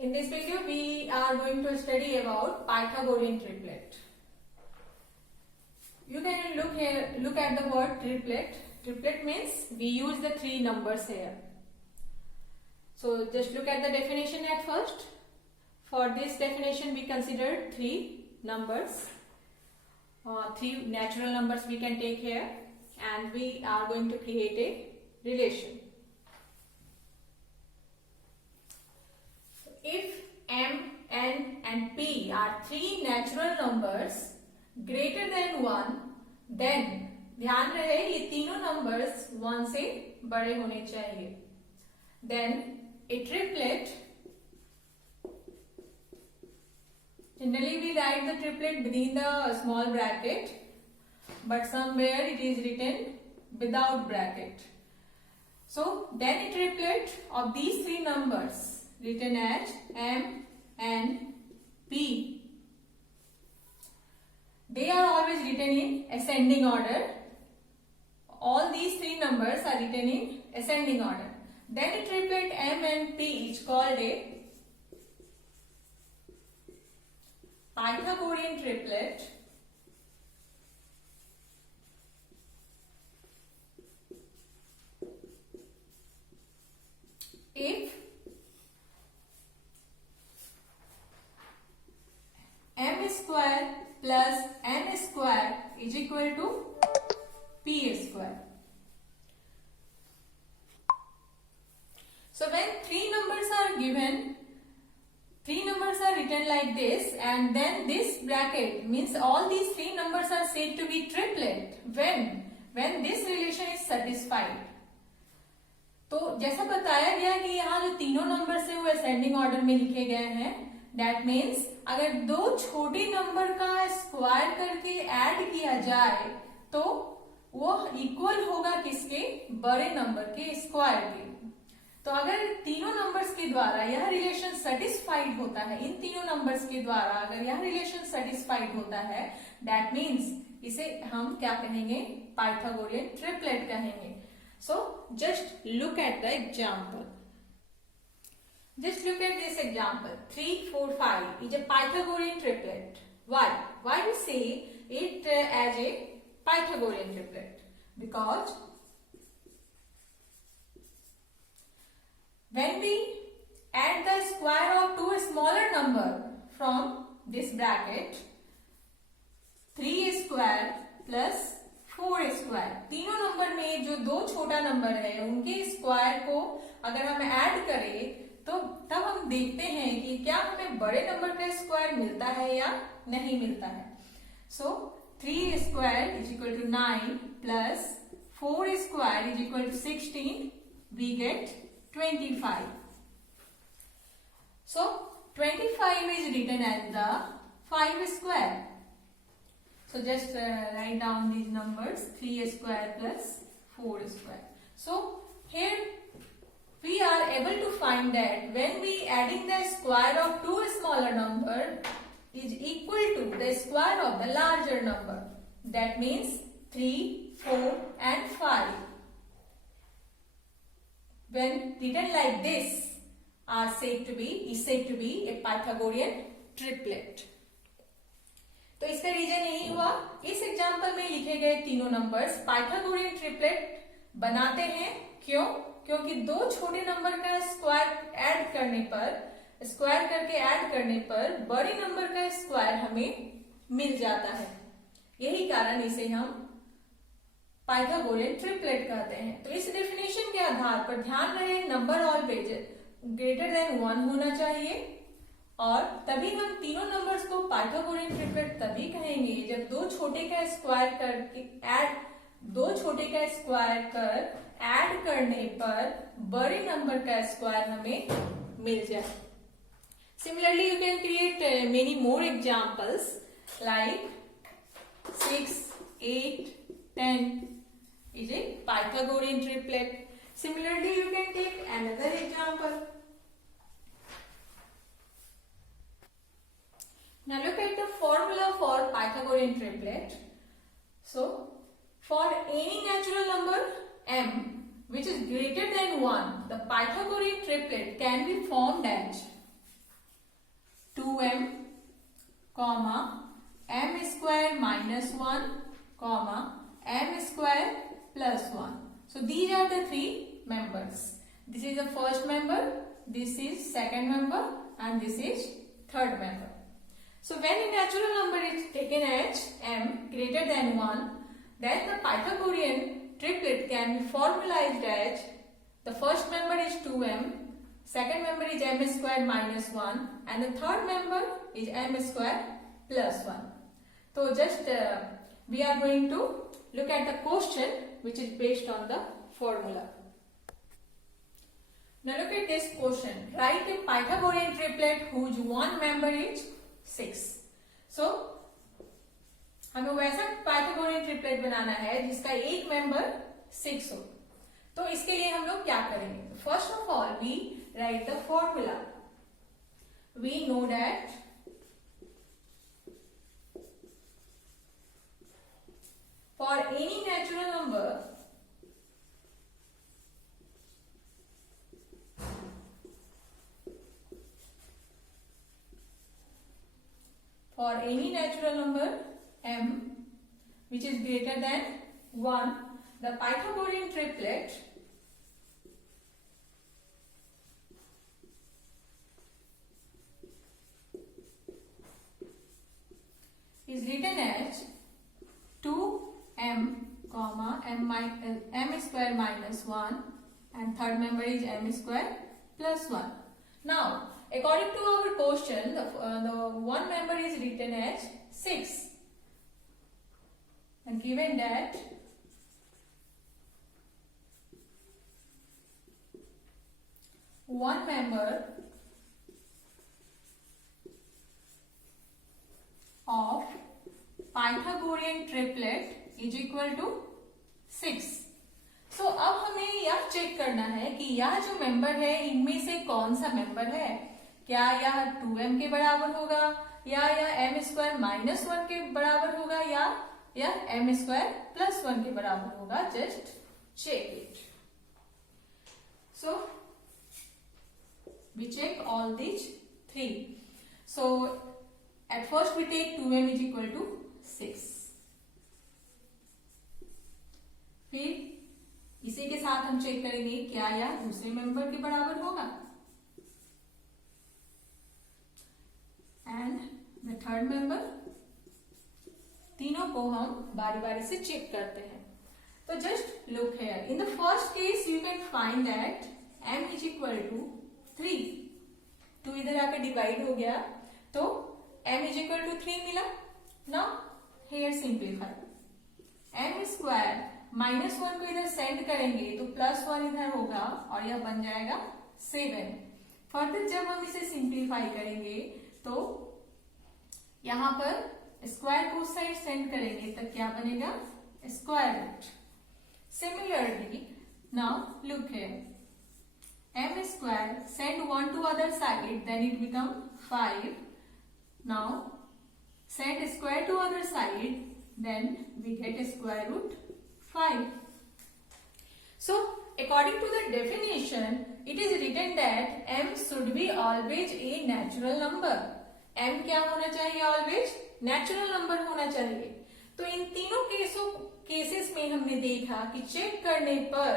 In this video, we are going to study about Pythagorean triplet. You can look at the word triplet. Triplet means we use the three numbers here. So just look at the definition at first. For this definition, we consider three numbers. Three natural numbers we can take here, and we are going to create a relation. If m, n and p are three natural numbers greater than 1, then ध्यान रहे ये तीनों numbers 1 से बड़े होने चाहिए. Then a triplet, generally we write the triplet within the small bracket, but somewhere it is written without bracket. So then a triplet of these three numbers written as m, n, p. They are always written in ascending order. All these three numbers are written in ascending order. Then a triplet m and p is called a Pythagorean triplet. If m square plus n square is equal to p square. So when three numbers are given, three numbers are written like this, and then this bracket means all these three numbers are said to be triplet when this relation is satisfied. तो जैसा बताया गया कि यहाँ जो तीनों numbers है वो असेंडिंग ऑर्डर में लिखे गए हैं. दैट मीन्स अगर दो छोटे नंबर का स्क्वायर करके ऐड किया जाए तो वो इक्वल होगा किसके? बड़े नंबर के स्क्वायर के. तो अगर तीनों नंबर्स के द्वारा यह रिलेशन सेटिस्फाइड होता है, इन तीनों नंबर्स के द्वारा अगर यह रिलेशन सेटिस्फाइड होता है, दैट मीन्स इसे हम क्या कहेंगे? पाइथागोरियन ट्रिपलेट कहेंगे. So just look at the example. Just look at this example. 3, 4, 5 is a Pythagorean triplet. Why? Why we say it as a Pythagorean triplet? Because when we add the square of two smaller number from this bracket, 3 square plus 4 square, तीनों number में जो दो छोटा number है उनके square को अगर हम ऐड करें तो तब हम देखते हैं कि क्या हमें बड़े नंबर का स्क्वायर मिलता है या नहीं मिलता है. So 3 square is equal to 9 plus 4 square is equal to 16, we get 25. So 25 is written as the 5 square. So just write down these numbers, 3 square plus 4 square. So here we are able to find that when we adding the square of two smaller number is equal to the square of the larger number. That means 3, 4 and 5. When written like this is said to be a Pythagorean triplet. तो इसका reason यही हुआ, इस example में लिखे गए तीनों numbers Pythagorean triplet बनाते हैं. क्यों? क्योंकि दो छोटे नंबर का स्क्वायर करके ऐड करने पर बड़े नंबर का स्क्वायर हमें मिल जाता है. यही कारण इसे हम पाइथागोरियन ट्रिपलेट कहते हैं. तो इस डेफिनेशन के आधार पर ध्यान रहे नंबर ऑलवेज ग्रेटर देन 1 होना चाहिए, और तभी हम तीनों नंबर्स को पाइथागोरियन ट्रिपलेट तभी कहेंगे जब दो छोटे का स्क्वायर कर ऐड करने पर बड़े नंबर का स्क्वायर हमें मिल जाए. Similarly you can create many more examples like 6, 8, 10 is a Pythagorean triplet. Similarly you can take another example. Now look at the formula for Pythagorean triplet. So for any natural number m which is greater than 1, the Pythagorean triplet can be formed as 2m comma m square minus 1 comma m square plus 1. So these are the three members. This is the first member, this is second member, and this is third member. So when a natural number is taken as m greater than 1, then the Pythagorean triplet can be formalized as the first member is 2m, second member is m square minus 1, and the third member is m square plus 1. So just we are going to look at the question which is based on the formula. Now look at this question. Write a Pythagorean triplet whose one member is 6. So हमें वैसा Pythagorean triplet बनाना है जिसका एक member 6 हो. तो इसके लिए हम लोग क्या करेंगे? First of all we write the formula. We know that for any natural number for any natural number m which is greater than 1, the Pythagorean triplet is written as 2m comma m square minus 1, and third member is m square plus 1. Now according to our question, the one member is written as 6, and given that one member of Pythagorean triplet is equal to 6. So अब हमें यह check करना है कि यह जो member है इनमें से कौन सा मेंबर है. क्या यह 2m के बराबर होगा, या यह m स्क्वायर माइनस 1 के बराबर होगा, या यह m स्क्वायर प्लस 1 के बराबर होगा. Just check it. So we check all these 3. So at first we take 2m is equal to 6. फिर इसी के साथ हम चेक करेंगे क्या यह दूसरे मेंबर के बराबर होगा, एंड द थर्ड मेंबर. तीनों को हम बारी बारी से चेक करते हैं. तो just look here. In the first case you can find that m is equal to 3. 2 इधर आकर डिवाइड हो गया तो m इज इक्वल टू 3 मिला. Now here simplify. m square minus 1 को इधर सेंड करेंगे तो प्लस 1 इधर होगा और यह बन जाएगा 7. फर्दर जब हम इसे सिंप्लीफाई करेंगे तो यहां पर स्क्वायर को उस साइड सेंड करेंगे तो क्या बनेगा? Square root. Similarly now look here. m square send 1 to other side then it become 5. Now send square to other side then we get square root 5. So according to the definition it is written that m should be always a natural number. m क्या होना चाहिए? always natural number होना चाहिए. तो इन तीनों cases में हमने देखा कि चेक करने पर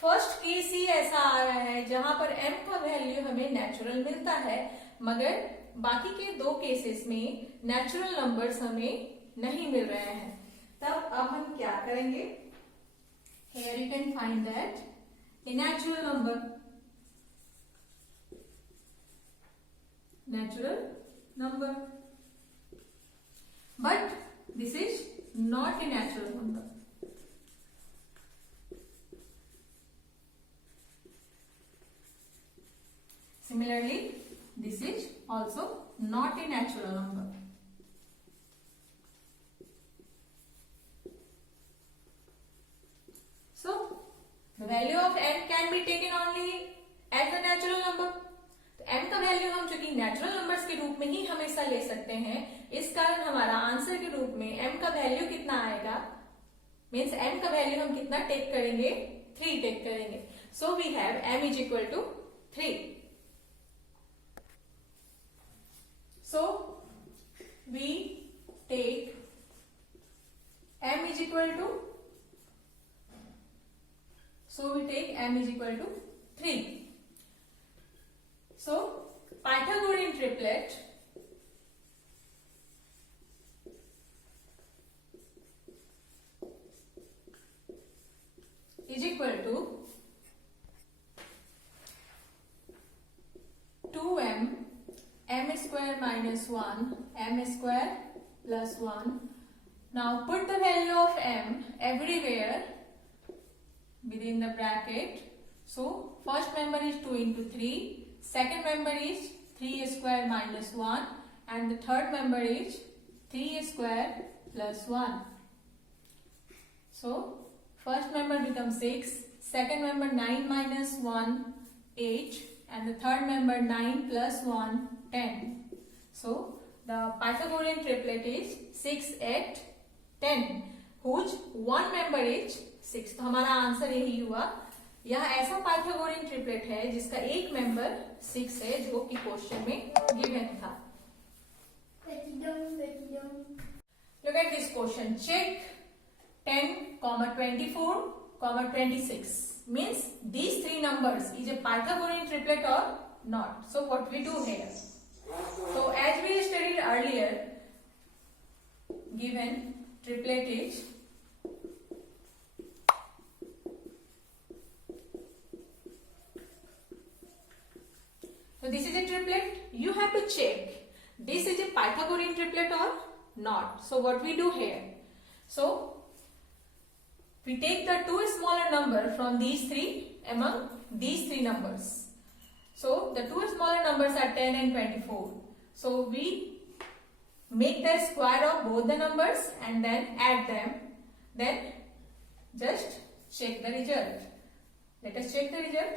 फर्स्ट केस ही ऐसा आ रहा है जहां पर m का वैल्यू हमें नेचुरल मिलता है, मगर बाकी के दो केसेस में नेचुरल नंबर्स हमें नहीं मिल रहे हैं. तब अब हम क्या करेंगे? Here you can find that a natural number, but this is not a natural number. Similarly, this is also not a natural number. So the value of m can be taken only as a natural number. तो m का value हम चूंकि natural numbers के रूप में ही हमेशा ले सकते हैं, इस कारण हमारा आंसर के रूप में m का वैल्यू कितना आएगा? मीन्स m का वैल्यू हम कितना टेक करेंगे? 3 टेक करेंगे. So we have m is equal to 3. So we take m is equal to, m is equal to 3. So Pythagorean triplet is equal to 2m, m square minus 1, m square plus 1. Now put the value of m everywhere within the bracket. So first member is 2 into 3, second member is 3 square minus 1, and the third member is 3 square plus 1. So first member becomes 6, second member 9 minus 1, 8, and the third member 9 plus 1, 10. So the Pythagorean triplet is 6, 8, 10, whose one member is 6. तो हमारा answer यही हुआ. यह ऐसा Pythagorean triplet है जिसका एक member 6 है, जो कि क्वेश्चन में गिवन था. Look at this question. Check 10, 24, 26. Means these three numbers is a Pythagorean triplet or not. So what we do here? So as we studied earlier, given triplet is so this is a triplet. You have to check this is a Pythagorean triplet or not. So what we do here? So we take the two smaller number from these three among these three numbers. So the two smaller numbers are 10 and 24. So we make the square of both the numbers and then add them. Then just check the result. Let us check the result.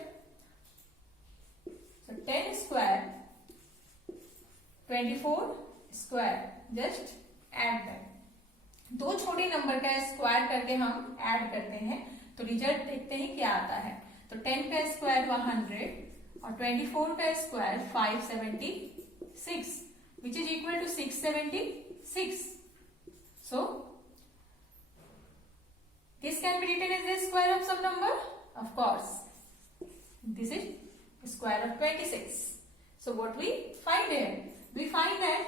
So 10 square, 24 square. Just add them. दो छोटे number का square करके हम add करते हैं तो result देखते हैं क्या आता है. तो 10 का स्क्वायर 100 और 24 का square 576, which is equal to 676. So this can be written as the square of some number. Of course, this is square of 26. So what we find here? We find that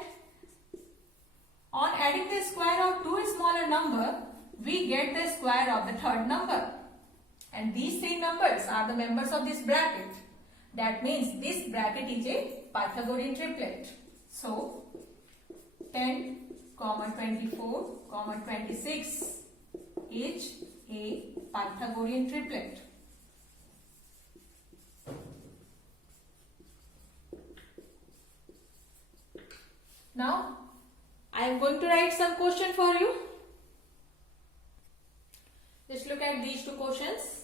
on adding the square of two smaller number, we get the square of the third number. And these three numbers are the members of this bracket. That means this bracket is a Pythagorean triplet. So 10, 24, 26 is a Pythagorean triplet. Now I am going to write some question for you. Just look at these two questions.